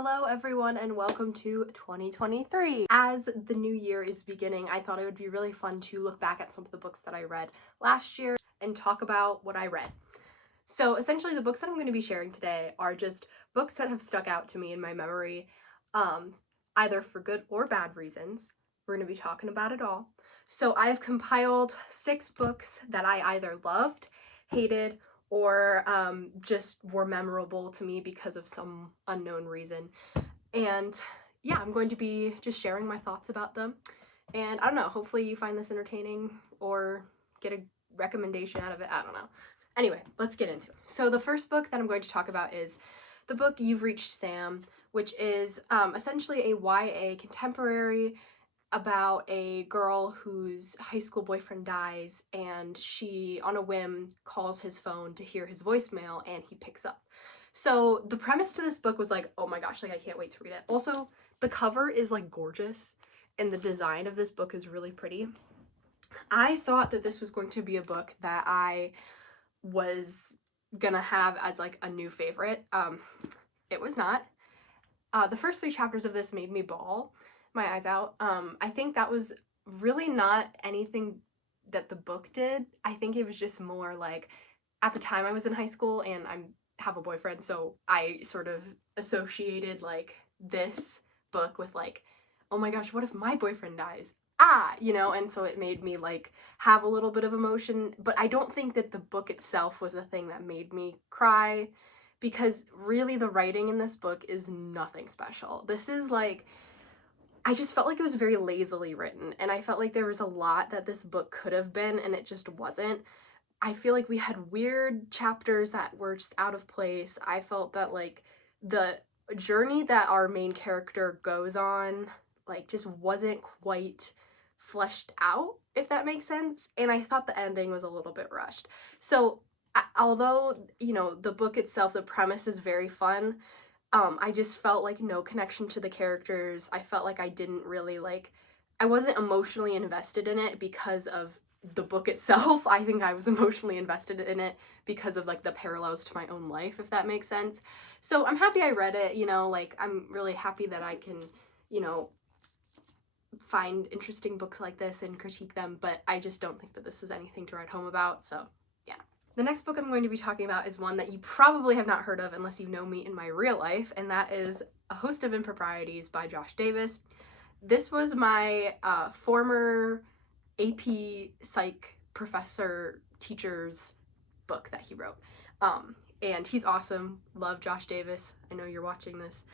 Hello everyone and welcome to 2023. As the new year is beginning, I thought it would be really fun to look back at some of the books that I read last year and talk about what I read. So essentially the books that I'm going to be sharing today are just books that have stuck out to me in my memory, either for good or bad reasons. We're going to be talking about it all. So I have compiled 6 books that I either loved, hated, or just were memorable to me because of some unknown reason. And yeah, I'm going to be just sharing my thoughts about them. And I don't know, hopefully you find this entertaining or get a recommendation out of it. I don't know. Anyway, let's get into it. So the first book that I'm going to talk about is the book You've Reached Sam, which is essentially a YA contemporary about a girl whose high school boyfriend dies, and she, on a whim, calls his phone to hear his voicemail, and he picks up. So the premise to this book was like, oh my gosh, like I can't wait to read it. Also, the cover is like gorgeous, and the design of this book is really pretty. I thought that this was going to be a book that I was gonna have as like a new favorite. It was not. The first 3 chapters of this made me bawl my eyes out. I think that was really not anything that the book did. I think it was just more like, at the time I was in high school and I have a boyfriend, so I sort of associated like this book with like, oh my gosh, what if my boyfriend dies? And so it made me like have a little bit of emotion, but I don't think that the book itself was the thing that made me cry, because really the writing in this book is nothing special. This is like, I just felt like it was very lazily written, and I felt like there was a lot that this book could have been, and it just wasn't. I feel like we had weird chapters that were just out of place. I felt that like the journey that our main character goes on like just wasn't quite fleshed out, if that makes sense, and I thought the ending was a little bit rushed. So although, the book itself, the premise is very fun, I just felt like no connection to the characters. I felt like I didn't really I wasn't emotionally invested in it because of the book itself. I think I was emotionally invested in it because of like the parallels to my own life, if that makes sense. So I'm happy I read it, I'm really happy that I can, find interesting books like this and critique them, but I just don't think that this is anything to write home about, so yeah. The next book I'm going to be talking about is one that you probably have not heard of unless you know me in my real life, and that is A Host of Improprieties by Josh Davis. This was my former AP Psych professor teacher's book that he wrote. And he's awesome. Love Josh Davis. I know you're watching this.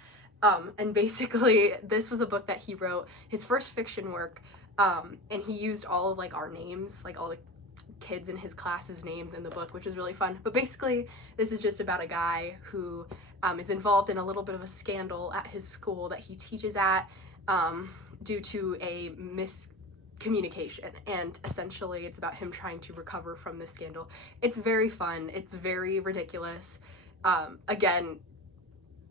And basically, this was a book that he wrote, his first fiction work, and he used all of like our names, like all the kids in his class's names in the book, which is really fun. But basically, this is just about a guy who is involved in a little bit of a scandal at his school that he teaches at, due to a miscommunication, and essentially it's about him trying to recover from this scandal. It's very fun. It's very ridiculous. Again,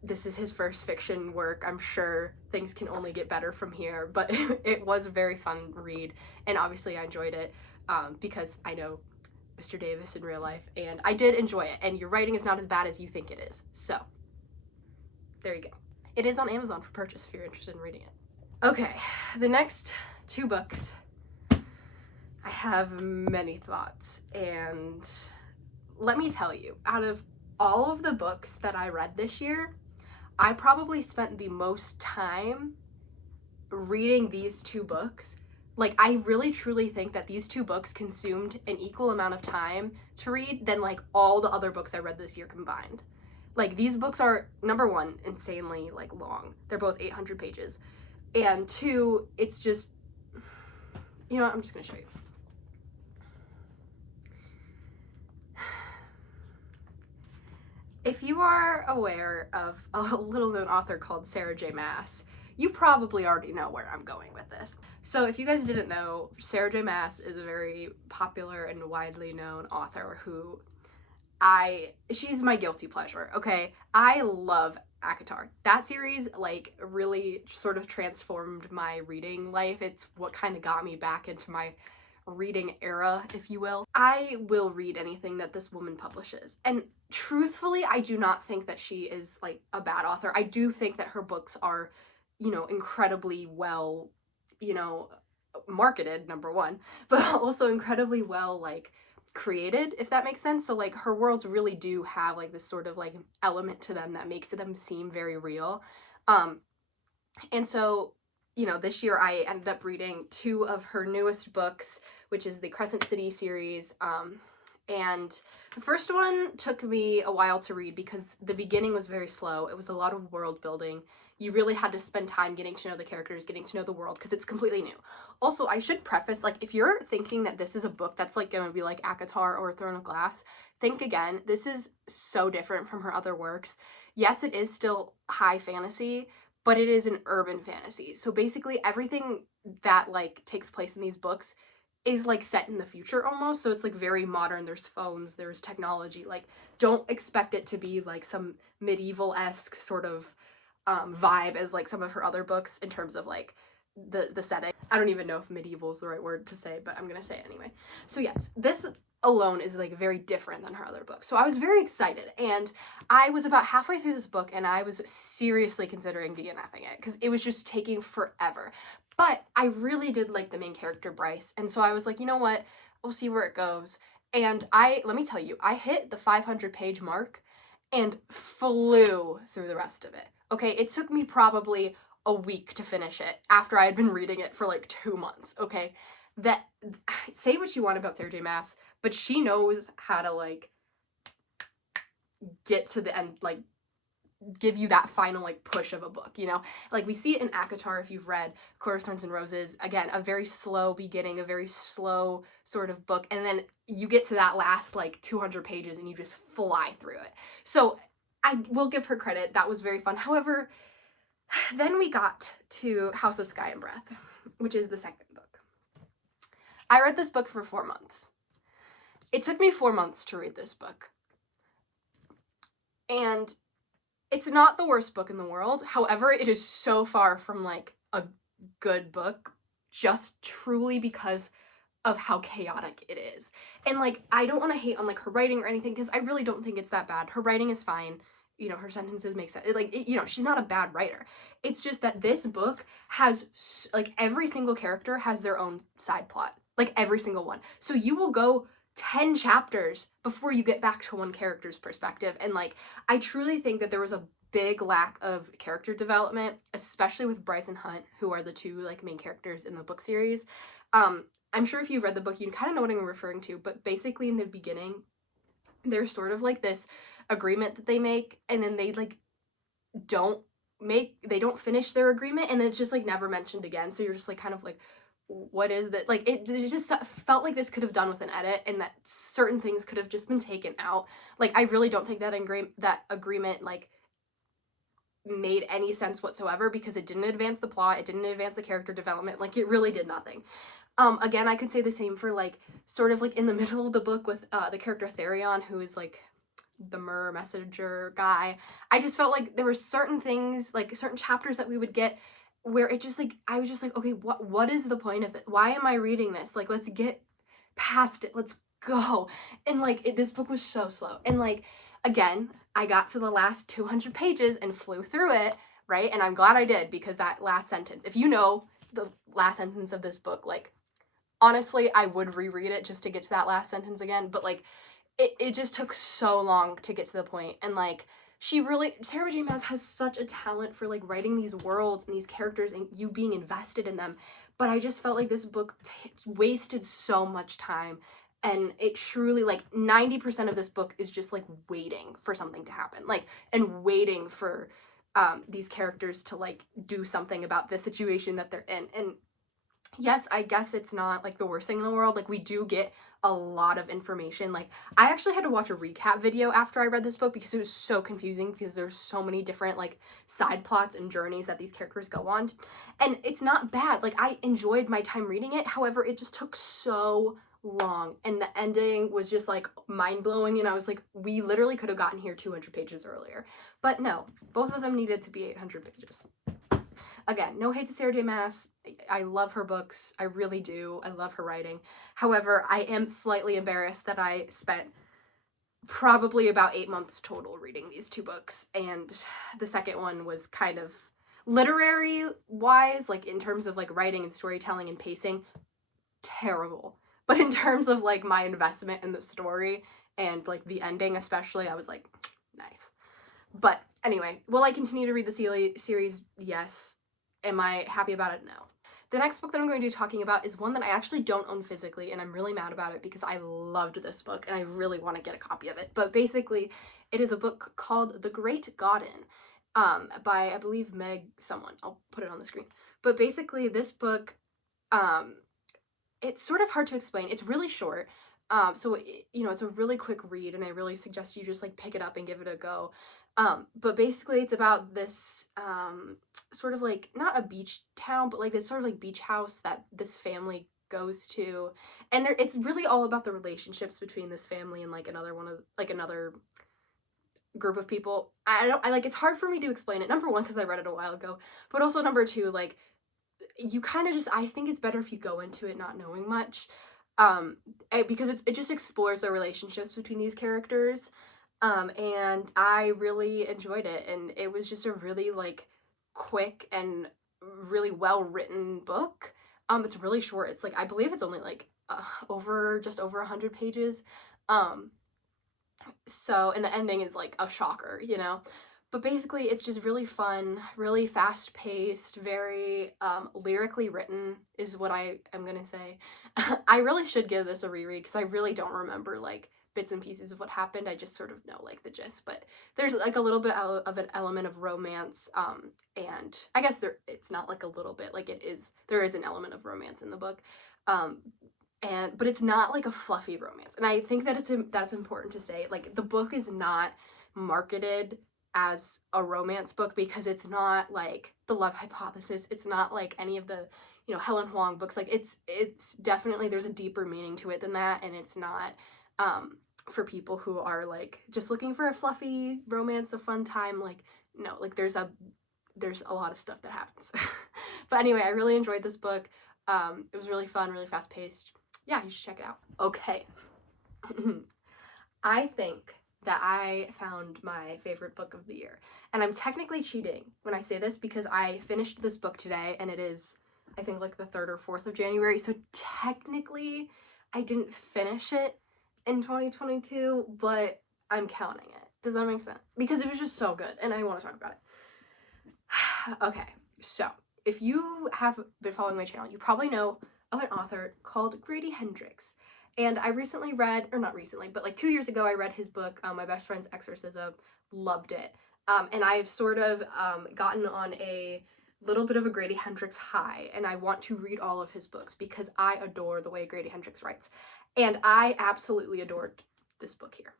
this is his first fiction work. I'm sure things can only get better from here, but it was a very fun read, and obviously I enjoyed it because I know Mr. Davis in real life, and I did enjoy it, and your writing is not as bad as you think it is. So, there you go. It is on Amazon for purchase if you're interested in reading it. Okay, the next 2 books, I have many thoughts, and let me tell you, out of all of the books that I read this year, I probably spent the most time reading these 2 books. Like, I really truly think that these 2 books consumed an equal amount of time to read than like all the other books I read this year combined. Like, these books are, number 1, insanely like long. They're both 800 pages. And 2, it's just, you know what, I'm just gonna show you. If you are aware of a little-known author called J Maas, you probably already know where I'm going with this. So if you guys didn't know, J Maas is a very popular and widely known author who she's my guilty pleasure, okay? I love ACOTAR. That series, like, really sort of transformed my reading life. It's what kind of got me back into my reading era, if you will. I will read anything that this woman publishes. And truthfully, I do not think that she is like a bad author. I do think that her books are, you know, incredibly well, you know, marketed, number one, but also incredibly well like created, if that makes sense. So like her worlds really do have like this sort of like element to them that makes them seem very real. And so, you know, this year I ended up reading 2 of her newest books, which is the Crescent City series. And the first one took me a while to read because the beginning was very slow. It was a lot of world building. You really had to spend time getting to know the characters, getting to know the world, because it's completely new. Also, I should preface, like, if you're thinking that this is a book that's, like, gonna be like ACOTAR or Throne of Glass, think again. This is so different from her other works. Yes, it is still high fantasy, but it is an urban fantasy. So basically everything that, like, takes place in these books is like set in the future almost. So it's like very modern. There's phones, there's technology. Like, don't expect it to be like some medieval-esque sort of vibe as like some of her other books in terms of like the setting. I don't even know if medieval is the right word to say, but I'm gonna say it anyway. So yes, this alone is like very different than her other books. So I was very excited, and I was about halfway through this book and I was seriously considering DNFing it because it was just taking forever. But I really did like the main character, Bryce, and so I was like, you know what, we'll see where it goes. And let me tell you, I hit the 500-page mark and flew through the rest of it. Okay, it took me probably a week to finish it after I had been reading it for like 2 months, okay? That, say what you want about Sarah J Maas, but she knows how to like get to the end, like give you that final like push of a book, you know? Like we see it in ACOTAR if you've read Court of Thorns and Roses. Again, a very slow beginning, a very slow sort of book, and then you get to that last like 200 pages and you just fly through it. So I will give her credit, that was very fun. However, then we got to House of Sky and Breath, which is the second book. I read this book for 4 months. It took me 4 months to read this book. And it's not the worst book in the world. However, it is so far from like a good book, just truly because of how chaotic it is. And like, I don't want to hate on like her writing or anything, because I really don't think it's that bad. Her writing is fine. You know, her sentences make sense. Like, you know, she's not a bad writer. It's just that this book has, like, every single character has their own side plot. Like, every single one. So you will go 10 chapters before you get back to one character's perspective. And, like, I truly think that there was a big lack of character development, especially with Bryce and Hunt, who are the 2, like, main characters in the book series. I'm sure if you've read the book, you kind of know what I'm referring to, but basically in the beginning, there's sort of, like, this agreement that they make, and then they like don't finish their agreement, and then it's just like never mentioned again. So you're just like kind of like, what is that? Like, it just felt like this could have done with an edit, and that certain things could have just been taken out. Like, I really don't think that agreement like made any sense whatsoever, because it didn't advance the plot, it didn't advance the character development. Like, it really did nothing. Again, I could say the same for like sort of like in the middle of the book with the character Therion, who is like the messenger guy. I just felt like there were certain things, like certain chapters that we would get where it just like, I was just like, okay, what is the point of it? Why am I reading this? Like, let's get past it, let's go. And like this book was so slow, and like again, I got to the last 200 pages and flew through it, right? And I'm glad I did, because that last sentence, if you know the last sentence of this book, like honestly, I would reread it just to get to that last sentence again, but like it just took so long to get to the point. And like, Sarah J Maas has such a talent for like writing these worlds and these characters and you being invested in them, but I just felt like this book wasted so much time. And it truly, like 90% of this book is just like waiting for something to happen, like, and waiting for these characters to like do something about the situation that they're in. And yes, I guess it's not like the worst thing in the world. Like, we do get a lot of information. Like, I actually had to watch a recap video after I read this book because it was so confusing, because there's so many different like side plots and journeys that these characters go on. And it's not bad. Like, I enjoyed my time reading it. However, it just took so long, and the ending was just like mind-blowing, and I was like, we literally could have gotten here 200 pages earlier. But no, both of them needed to be 800 pages. Again, no hate to Sarah J Maas. I love her books. I really do. I love her writing. However, I am slightly embarrassed that I spent probably about 8 months total reading these two books, and the second one was kind of literary wise, like in terms of like writing and storytelling and pacing, terrible. But in terms of like my investment in the story and like the ending especially, I was like, nice. But anyway, will I continue to read the series? Yes. Am I happy about it? No. The next book that I'm going to be talking about is one that I actually don't own physically, and I'm really mad about it because I loved this book and I really want to get a copy of it. But basically, it is a book called The Great Godin, by, I believe, Meg someone. I'll put it on the screen. But basically, this book, it's sort of hard to explain. It's really short. So, you know, it's a really quick read, and I really suggest you just like pick it up and give it a go. But basically it's about this, sort of like, not a beach town, but like this sort of like beach house that this family goes to. And it's really all about the relationships between this family and like another group of people. It's hard for me to explain it. Number one, because I read it a while ago, but also number two, like, you kind of just, I think it's better if you go into it not knowing much, because it just explores the relationships between these characters. And I really enjoyed it, and it was just a really like quick and really well written book. It's really short. It's like, I believe it's only like just over 100 pages. So, and the ending is like a shocker, you know. But basically, it's just really fun, really fast paced, very lyrically written, is what I am gonna say. I really should give this a reread because I really don't remember like bits and pieces of what happened. I just sort of know like the gist, but there's like a little bit of an element of romance, and I guess it's not like a little bit, like there is an element of romance in the book, but it's not like a fluffy romance, and I think that that's important to say. Like, the book is not marketed as a romance book because it's not like The Love Hypothesis, it's not like any of the, you know, Helen Huang books. Like, it's definitely, there's a deeper meaning to it than that, and it's not for people who are like just looking for a fluffy romance, a fun time. Like, no, like there's a lot of stuff that happens. But anyway, I really enjoyed this book. It was really fun, really fast paced. Yeah, you should check it out. Okay. I think that I found my favorite book of the year, and I'm technically cheating when I say this because I finished this book today, and it is, I think, like the 3rd or 4th of January, so technically I didn't finish it in 2022, but I'm counting it. Does that make sense? Because it was just so good, and I want to talk about it. Okay, so if you have been following my channel, you probably know of an author called Grady Hendrix. And I recently read, or not recently, but like 2 years ago, I read his book, My Best Friend's Exorcism. Loved it. And I've sort of gotten on a little bit of a Grady Hendrix high, and I want to read all of his books because I adore the way Grady Hendrix writes. And I absolutely adored this book here.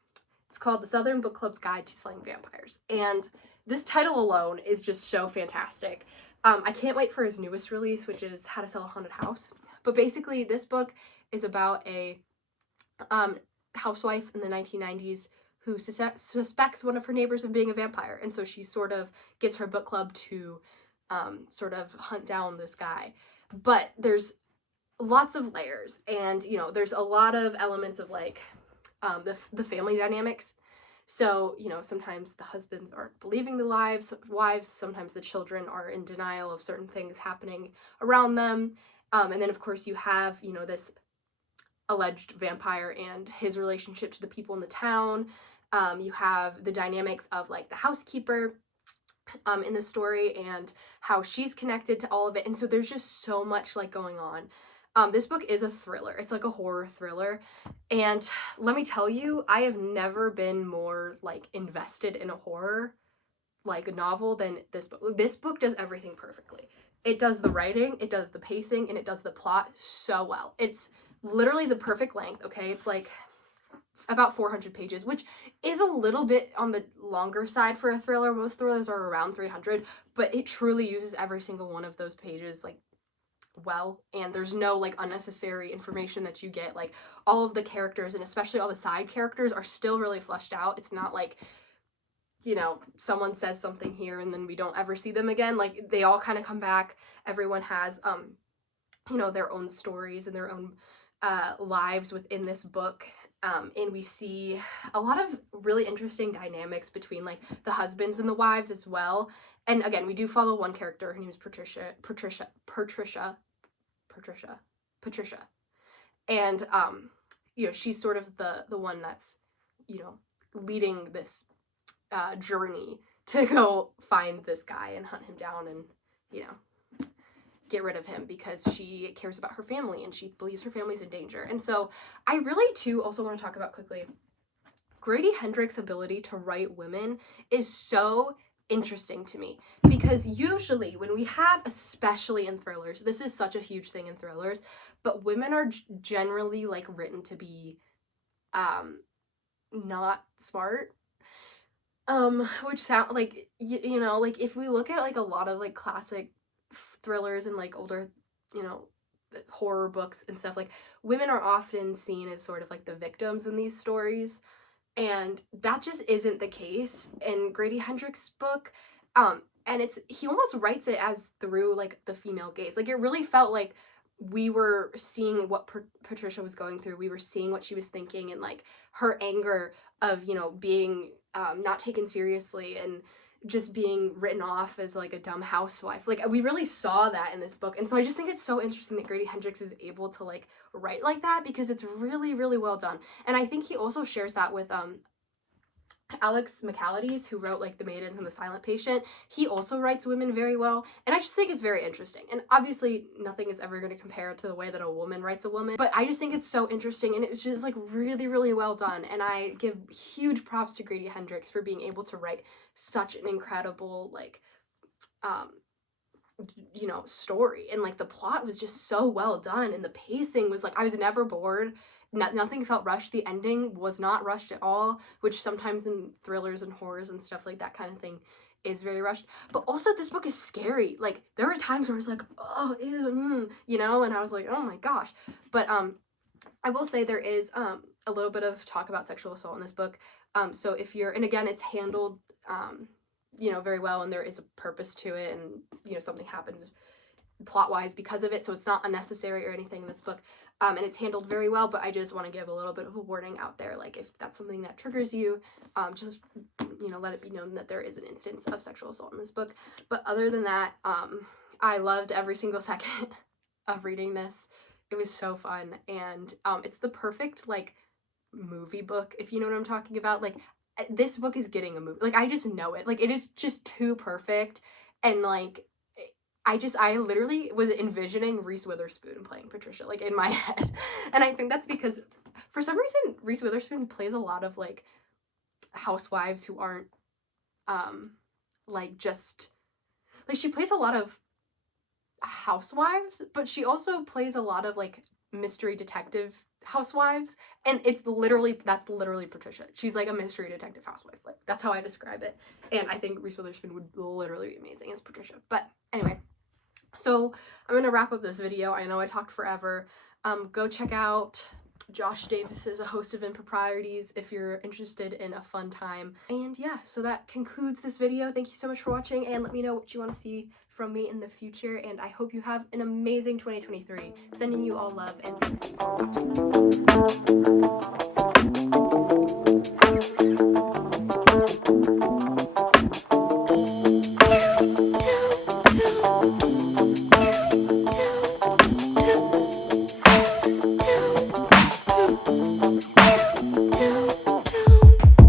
It's called The Southern Book Club's Guide to Slaying Vampires. And this title alone is just so fantastic. I can't wait for his newest release, which is How to Sell a Haunted House. But basically, this book is about a housewife in the 1990s who suspects one of her neighbors of being a vampire. And so she sort of gets her book club to sort of hunt down this guy. But there's lots of layers, and, you know, there's a lot of elements of like the family dynamics. So, you know, sometimes the husbands aren't believing the wives, sometimes the children are in denial of certain things happening around them. And then, of course, you have, you know, this alleged vampire and his relationship to the people in the town. You have the dynamics of, like, the housekeeper in the story and how she's connected to all of it. And so there's just so much, like, going on. This book is a thriller. It's like a horror thriller. And let me tell you, I have never been more, like, invested in a horror, like, novel than this book. This book does everything perfectly. It does the writing, it does the pacing, and it does the plot so well. It's literally the perfect length, okay? It's like about 400 pages, which is a little bit on the longer side for a thriller. Most thrillers are around 300, but it truly uses every single one of those pages, like, well, and there's no, like, unnecessary information that you get. Like, all of the characters, and especially all the side characters, are still really fleshed out. It's not like you know, someone says something here and then we don't ever see them again. Like, they all kind of come back. Everyone has, you know, their own stories and their own lives within this book. And we see a lot of really interesting dynamics between, like, the husbands and the wives as well. And again, we do follow one character. Her name is Patricia. And, you know, she's sort of the one that's, you know, leading this journey to go find this guy and hunt him down and, you know, get rid of him, because she cares about her family and she believes her family's in danger. And so I really too also want to talk about quickly Grady Hendrix's ability to write women is so interesting to me, because usually when we have, especially in thrillers, this is such a huge thing in thrillers, but women are generally, like, written to be not smart, which sound like, you know, like, if we look at, like, a lot of, like, classic thrillers and, like, older, you know, horror books and stuff, like, women are often seen as sort of like the victims in these stories, and that just isn't the case in Grady Hendrix's book. And he almost writes it as through, like, the female gaze. Like, it really felt like we were seeing what Patricia was going through. We were seeing what she was thinking, and, like, her anger of, you know, being not taken seriously and just being written off as, like, a dumb housewife. Like, we really saw that in this book. And so I just think it's so interesting that Grady Hendrix is able to, like, write like that, because it's really, really well done. And I think he also shares that with Alex McAlides, who wrote, like, The Maidens and The Silent Patient. He also writes women very well, and I just think it's very interesting. And obviously nothing is ever going to compare to the way that a woman writes a woman, but I just think it's so interesting, and it was just, like, really, really well done. And I give huge props to Grady Hendrix for being able to write such an incredible, like, you know, story. And, like, the plot was just so well done, and the pacing was, like, I was never bored. Nothing felt rushed. The ending was not rushed at all, which sometimes in thrillers and horrors and stuff like that kind of thing is very rushed. But also, this book is scary. Like, there were times where I was like, oh, ew, you know, and I was like, oh my gosh. But I will say there is a little bit of talk about sexual assault in this book. So if you're, and again, it's handled you know, very well, and there is a purpose to it, and, you know, something happens plot-wise because of it, so it's not unnecessary or anything in this book. And it's handled very well, but I just want to give a little bit of a warning out there. Like, if that's something that triggers you, just, you know, let it be known that there is an instance of sexual assault in this book. But other than that, I loved every single second of reading this. It was so fun, and it's the perfect, like, movie book, if you know what I'm talking about. Like, this book is getting a movie. Like, I just know it. Like, it is just too perfect, and, like, I literally was envisioning Reese Witherspoon playing Patricia, like, in my head. And I think that's because, for some reason, Reese Witherspoon plays a lot of, like, housewives who aren't, like, just, like, she plays a lot of housewives, but she also plays a lot of, like, mystery detective housewives, and that's literally Patricia. She's, like, a mystery detective housewife. Like, that's how I describe it. And I think Reese Witherspoon would literally be amazing as Patricia. But anyway, so I'm gonna wrap up this video. I know I talked forever. Go check out Josh Davis's A Host of Improprieties if you're interested in a fun time. And yeah, so that concludes this video. Thank you so much for watching, and let me know what you want to see from me in the future, and I hope you have an amazing 2023. Sending you all love, and thanks for watching.